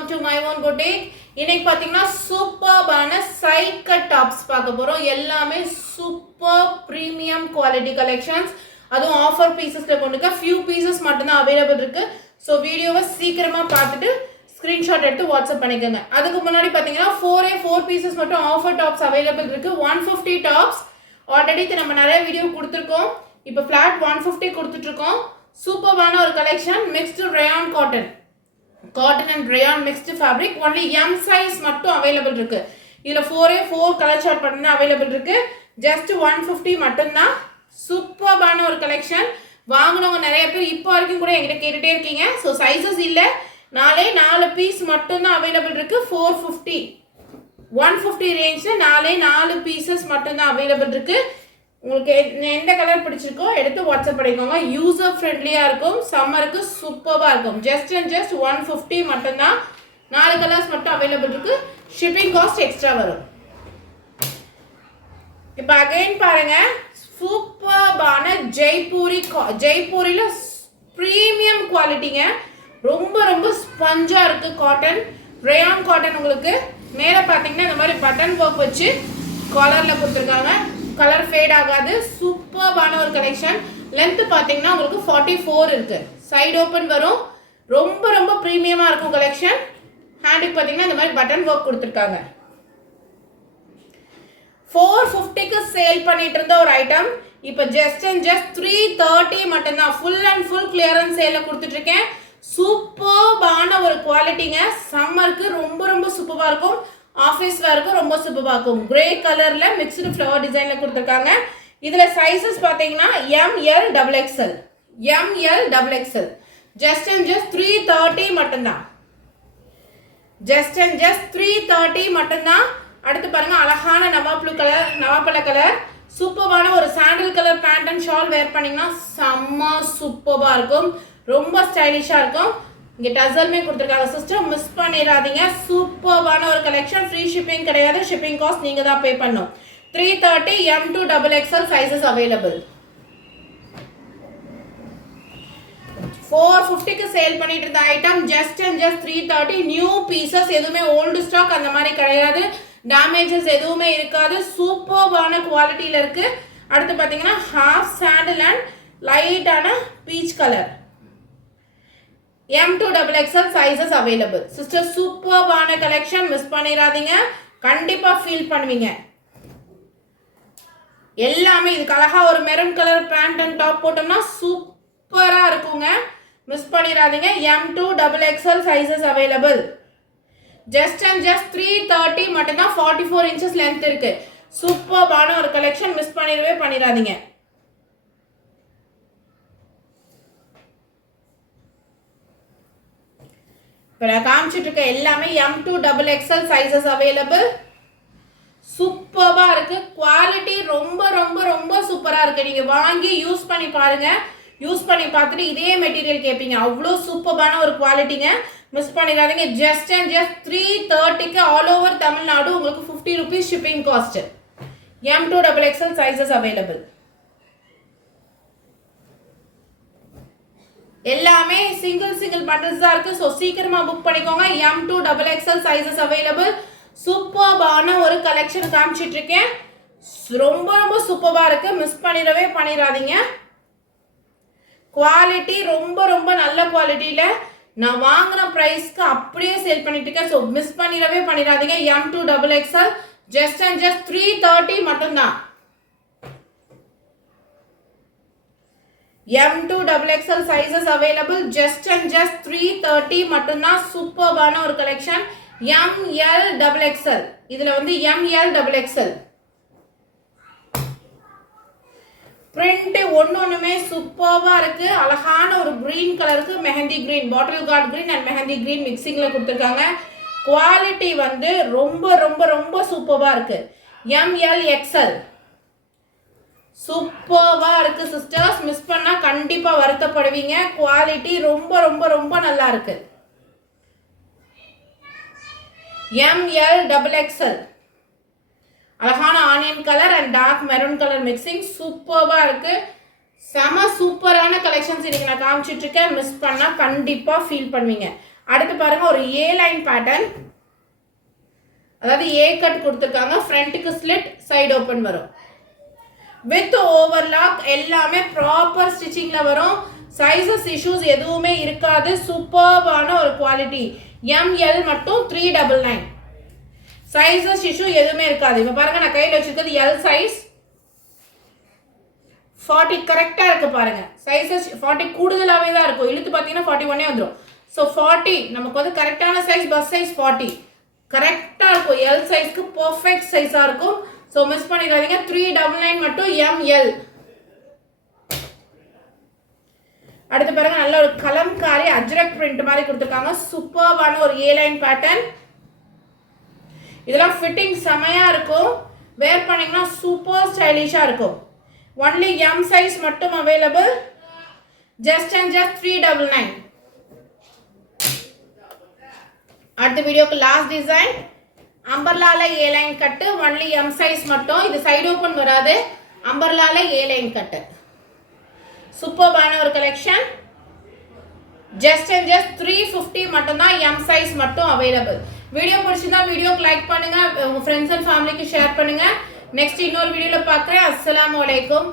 welcome to my own boutique. இன்னைக்கு பாத்தீங்கன்னா சூப்பர்பான சைட் கட் டாப்ஸ் பார்க்க போறோம். எல்லாமே சூப்பர் பிரீமியம் குவாலிட்டி கலெக்ஷன்ஸ். அதுவும் ஆஃபர் பீசஸ்ல கொண்டுக்க few pieces மட்டும் தான் அவேலபிள் இருக்கு. சோ வீடியோவை சீக்கிரமா பார்த்துட்டு ஸ்கிரீன்ஷாட் எடுத்து வாட்ஸ்அப் பண்ணிக்கோங்க. அதுக்கு முன்னாடி பாத்தீங்கன்னா 4 pieces மட்டும் ஆஃபர் டாப்ஸ் அவேலபிள் இருக்கு. 150 டாப்ஸ் ஆல்ரெடி நம்ம நிறைய வீடியோ கொடுத்துருக்கோம். இப்போ ஃபிளாட் 150 கொடுத்துட்டு இருக்கோம். சூப்பர்பான ஒரு collection. Mixed rayon cotton and rayon mixed fabric. Only M size மட்டும் அவைலபிள் இருக்கு. இதுல 4 கலர் சார்ட் மட்டும் அவைலபிள் இருக்கு. ஜஸ்ட் 150 மட்டும் தான். சூப்பர்பான ஒரு கலெக்ஷன். வாங்குனவங்க நிறைய பேர் இப்போ வரைக்கும் கூட என்கிட்ட கேட்டுட்டே இருக்கீங்க. ஸோ சைஸஸ் இல்லை, 4 பீஸ் மட்டும் தான் அவைலபிள் இருக்கு. 450 150 ரேஞ்ச்ல 4 பீசஸ் மட்டும் தான் அவைலபிள் இருக்கு. உங்களுக்கு எந்த கலர் பிடிச்சிருக்கோ எடுத்து வாட்ஸ்அப் பண்ணிக்கோங்க. யூசர் ஃப்ரெண்ட்லியா இருக்கும், சம்மருக்கு சூப்பர்பா இருக்கும். ஜஸ்ட் 150 மட்டும் தான். 4 கலர்ஸ் மட்டும் அவைலபிள் இருக்கு. ஷிப்பிங் காஸ்ட் எக்ஸ்ட்ரா வரும். இப்போ அகைன் பாருங்க, சூப்பர்பான ஜெய்ப்பூரில பிரீமியம் குவாலிட்டிங்க. ரொம்ப ஸ்பஞ்சா இருக்கு. Cotton rayon cotton. உங்களுக்கு மேல பாத்தீங்கன்னா இந்த மாதிரி பட்டன் ஒர்க் வச்சு காலர்ல கொடுத்துருக்காங்க. கலர் ஃபேட் ஆகாது. சூப்பர்பான ஒரு கலெக்ஷன். லென்த் பாத்தீங்கன்னா உங்களுக்கு 44 இருக்கு. சைடு ஓபன் வரும். ரொம்ப பிரீமியமா இருக்கும் கலெக்ஷன். ஹேண்டுக்கு பாத்தீங்கன்னா இந்த மாதிரி பட்டன் ஒர்க் கொடுத்துருக்காங்க. 450க்கு சேல் பண்ணிட்டு இருந்த ஒரு ஐட்டம் இப்போ ஜஸ்ட் 330 மட்டும் தான். ஃபுல் அண்ட் ஃபுல் கிளியரன்ஸ் சேல்ல கொடுத்துட்டு இருக்கேன். சூப்பர்பான ஒரு குவாலிட்டிங்க. சம்மருக்கு ரொம்ப சூப்பரா இருக்கும். ஆஃபீஸ் வேருக்கு ரொம்ப சூப்பரா இருக்கும். கிரே கலர்ல மிக்ஸ்டு ஃப்ளவர் டிசைன்ல கொடுத்துருக்காங்க. இதுல சைஸஸ் பாத்தீங்கன்னா ML XXL. ஜஸ்ட் 330 மட்டும்தான். ஜஸ்ட் 330 மட்டும்தான். அடுத்து பாருங்க, அழகான நவாப்பழ கலர். சூப்பரான ஒரு sandal colour pant and shawl wear பண்ணீங்கன்னா செம்ம சூப்பரா இருக்கும். ரொம்ப ஸ்டைலிஷா இருக்கும். இங்க டசல்மே கொடுத்துருக்காங்க. சிஸ்டர் மிஸ் பண்ணிடாதீங்க. சூப்பர்பான ஒரு கலெக்ஷன். ஃப்ரீ ஷிப்பிங் கிடையாது. ஷிப்பிங் காஸ்ட் நீங்க தான் பே பண்ணணும். 330 M to XXL sizes available. 450க்கு சேல் பண்ணிட்டு இருந்த ஐட்டம் ஜஸ்ட் 330. நியூ பீசஸ், எதுவுமே ஓல்டு ஸ்டாக் அந்த மாதிரி கிடையாது. டேமேஜஸ் எதுவுமே இருக்காது. சூப்பர்பான குவாலிட்டியில இருக்கு. அடுத்து பாத்தீங்கன்னா ஹாஃப் சாண்டில் அண்ட் லைட்டான peach colour. M to XXL sizes available. Sister சூப்பர்பான கலெக்ஷன். மிஸ் பண்ணிடாதீங்க. கண்டிப்பா ஃபீல் பண்ணுவீங்க. எல்லாமே இதுக்கு அழகா ஒரு maroon colour pant and top போட்டோம்னா சூப்பரா இருக்குங்க. மிஸ் பண்ணிடாதீங்க. M to XXL sizes available. Just 330 மட்டும் தான். 44 inches லென்த் இருக்கு. சூப்பர்பான ஒரு கலெக்ஷன். மிஸ் பண்ணிடாதீங்க. இப்போ நான் காமிச்சிட்டு இருக்க எல்லாமே M to XXL sizes available. சூப்பரா இருக்கு. குவாலிட்டி ரொம்ப சூப்பரா இருக்கு. நீங்க வாங்கி யூஸ் பண்ணி பாருங்க. யூஸ் பண்ணி பார்த்துட்டு இதே மெட்டீரியல் கேட்பீங்க. அவ்வளோ சூப்பரான ஒரு குவாலிட்டிங்க. மிஸ் பண்ணிடாதீங்க. ஜஸ்ட் 330க்கு ஆல் ஓவர் தமிழ்நாடு உங்களுக்கு 50 rupees shipping cost. M to XXL sizes available. எல்லாமே சிங்கிள் பண்டல்ஸ் தான் இருக்கு. ஸோ சீக்கிரமா புக் பண்ணிக்கோங்க. M to XXL sizes available. சூப்பர்பான ஒரு கலெக்ஷன் காமிச்சிட்டு இருக்கேன். ரொம்ப சூப்பரா இருக்கு. மிஸ் பண்ணிடாதீங்க. குவாலிட்டி ரொம்ப நல்ல குவாலிட்டியில நான் வாங்குற பிரைஸ்க்கு அப்படியே சேல் பண்ணிட்டு இருக்கேன். ஸோ மிஸ் பண்ணிடாதீங்க. M to XXL ஜஸ்ட் 330 மட்டும்தான். M to XXL sizes available. Just 330 மட்டும்தான். சூப்பர்பான ஒரு கலெக்ஷன். ML XXL. இதுல வந்து ML XXL. பிரிண்ட் ஒண்ணுமே சூப்பர்வா இருக்கு. அழகான ஒரு கிரீன் கலருக்கு mehndi green, bottle gourd green and mehndi green மிக்சிங்ல கொடுத்துருக்காங்க. குவாலிட்டி வந்து ரொம்ப சூப்பர்வா இருக்கு. ML XL சூப்பர்வா இருக்கு சிஸ்டர்ஸ். மிஸ் பண்ணா கண்டிப்பா வருத்தப்படுவீங்க. குவாலிட்டி ரொம்ப நல்லா இருக்கு. ML XXL. அழகான onion colour and dark maroon colour mixing சூப்பர்வா இருக்கு. செம சூப்பரான கலெக்ஷன்ஸ் இன்னைக்கு நான் காமிச்சிட்டு இருக்கேன். மிஸ் பண்ணா கண்டிப்பா ஃபீல் பண்ணுவீங்க. அடுத்து பாருங்க ஒரு ஏ லைன் பேட்டர்ன், அதாவது ஏ கட் கொடுத்துருக்காங்க, ஃப்ரண்ட்டுக்கு ஸ்லிட், சைடு ஓப்பன் வரும், வித் ஓவர்லாக், எல்லாமே ப்ராப்பர் ஸ்டிச்சிங்ல வரும். சைஸஸ் இஷ்யூஸ் எதுவுமே இருக்காது. சூப்பர்பான ஒரு குவாலிட்டி. எம்எல் மட்டும் 399. சைஸஸ் இஷ்யூ எதுவுமே இருக்காது. இப்போ பாருங்க நான் கையில் வச்சிருக்கிறது எல் சைஸ், 40 கரெக்டா இருக்கு பாருங்க. சைஸஸ் 40 கூடுதலாவே தான் இருக்கும். இழுத்து பார்த்தீங்கன்னா 41 வந்துடும். ஸோ 40 நமக்கு வந்து கரெக்டான சைஸ், பஸ் சைஸ் 40 கரெக்டா இருக்கும். எல் சைஸ்க்கு பர்ஃபெக்ட் சைஸா இருக்கும். ஸோ மிஸ் பண்ணிடாதீங்க. 399 மட்டும் எம்எல். அடுத்து பாருங்க நல்ல ஒரு கலம்காரி அஜ்ரக் பிரிண்ட் மாதிரி கொடுத்துருக்காங்க. சூப்பர்பான ஒரு ஏ லைன் பேட்டர்ன். இதெல்லாம் ஃபிட்டிங் செமையா இருக்கும். வேர் பண்ணீங்கன்னா சூப்பர் ஸ்டைலிஷா இருக்கும். ஒன்லி எம் சைஸ் மட்டும் அவைலபிள். Just and just 399. அடுத்த வீடியோக்கு லாஸ்ட் டிசைன் அம்பர்லால ஏ லைன் கட்டு, ஒன்லி எம் சைஸ் மட்டும். இது சைடு ஓப்பன் வராது. அம்பர்லால ஏ லைன் கட்டு, சூப்பர்பான ஒரு கலெக்ஷன். ஜஸ்ட் அண்ட் ஜஸ்ட் 350 மட்டும் தான். எம் சைஸ் மட்டும் அவைலபிள். வீடியோ பிடிச்சிருந்தா வீடியோக்கு லைக் பண்ணுங்க, உங்க ஃப்ரெண்ட்ஸ் அண்ட் ஃபேமிலிக்கு ஷேர் பண்ணுங்க. நெக்ஸ்ட் இன்னொரு வீடியோல பார்க்குறேன். அஸ்ஸலாமு அலைக்கும்.